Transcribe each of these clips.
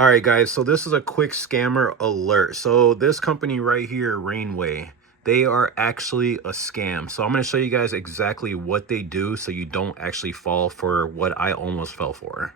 All right, guys, so this is a quick scammer alert. So this company right here, Rainway, they are actually a scam. So I'm going to show you guys exactly what they do so you don't actually fall for what I almost fell for.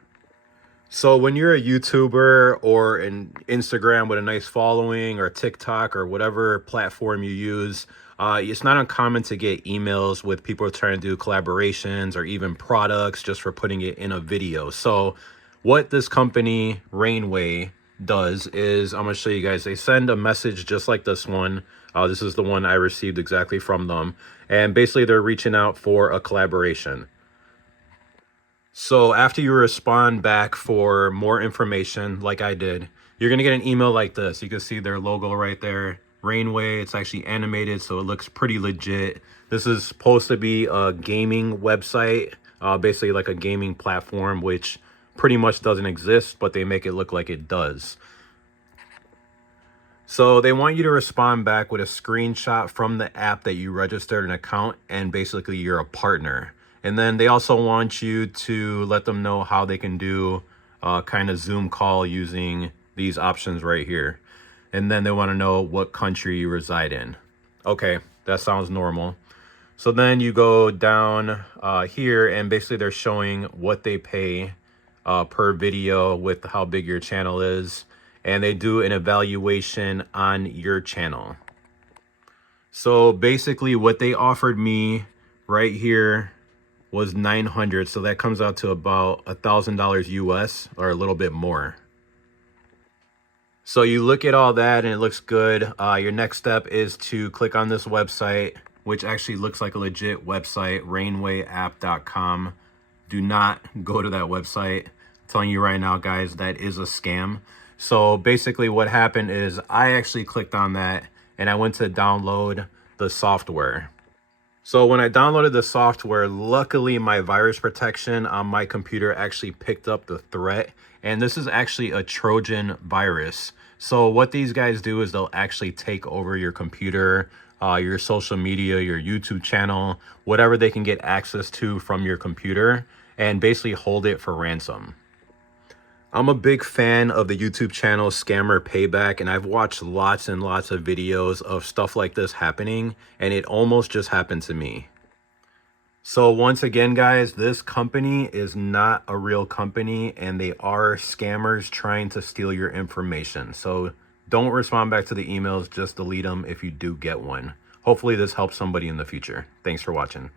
So when you're a YouTuber or an Instagram with a nice following, or TikTok or whatever platform you use, it's not uncommon to get emails with people trying to do collaborations or even products just for putting it in a video. So what this company Rainway does is, I'm going to show you guys, they send a message just like this one. This is the one I received exactly from them. And basically they're reaching out for a collaboration. So after you respond back for more information, like I did, you're going to get an email like this. You can see their logo right there, Rainway. It's actually animated, so it looks pretty legit. This is supposed to be a gaming website, basically like a gaming platform, which pretty much doesn't exist, but they make it look like it does. So they want you to respond back with a screenshot from the app that you registered an account, and basically you're a partner. And then they also want you to let them know how they can do kind of Zoom call using these options right here. And then they want to know what country you reside in. Okay, that sounds normal. So then you go down here, and basically they're showing what they pay per video with how big your channel is. And they do an evaluation on your channel. So basically what they offered me right here was 900, so that comes out to about $1,000 US, or a little bit more. So you look at all that and it looks good. Your next step is to click on this website, which actually looks like a legit website, rainwayapp.com. Do not go to that website. I'm telling you right now, guys, that is a scam. So basically what happened is I actually clicked on that and I went to download the software. So when I downloaded the software, luckily my virus protection on my computer actually picked up the threat. And this is actually a Trojan virus. So what these guys do is they'll actually take over your computer, your social media, your YouTube channel, whatever they can get access to from your computer, and basically hold it for ransom. I'm a big fan of the YouTube channel Scammer Payback, and I've watched lots and lots of videos of stuff like this happening, and it almost just happened to me. So once again, guys, this company is not a real company, and they are scammers trying to steal your information. So don't respond back to the emails, just delete them if you do get one. Hopefully this helps somebody in the future. Thanks for watching.